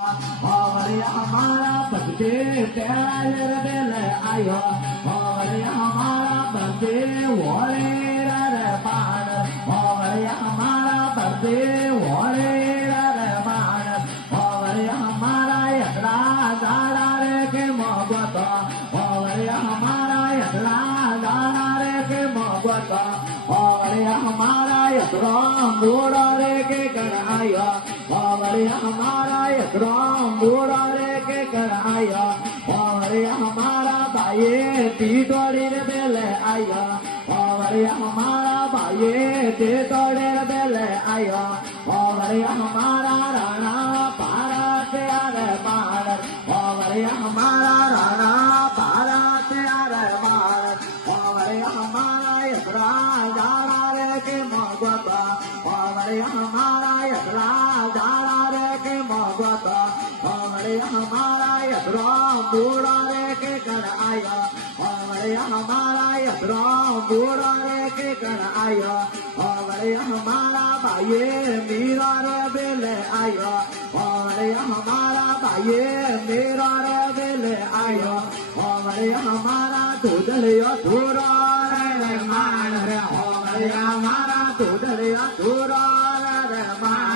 Hare Hamara Bhakti Tera Bele Ayo Hare Hamara Bhakti Warrior Bana Hare Hamara Bhakti Warrior Bana Hare Hamara Yatra Dara Ke Mogata Hare Hamara Yatra Dara Ke Mogata Hare Hamara Yatra Murare Ke Karaya Hare Hamara Yatra Murare Ke Karaya Hare Hamara Baye Tidore Bele Aya Hare Hamara Baye Tidore Bele Aya Hare Hamara Rana Parate Are Mar Hare Hamara Rana Parate Are Mar Hare Hamara Yatra Dara Ke Mogata Hare Hamara Yatra Dara Ke Mogata Hare Hamara Yatra Murare Ke Karaya Hare Hamara Yatra Murare Ke Karaya Hare Hamara Baye Mirare Bele Aya Hare Hamara Baye Mirare Bele Aya Hare Hamara Tudaliya Durare Mara Hare Hamara Tudaliya Durare Mara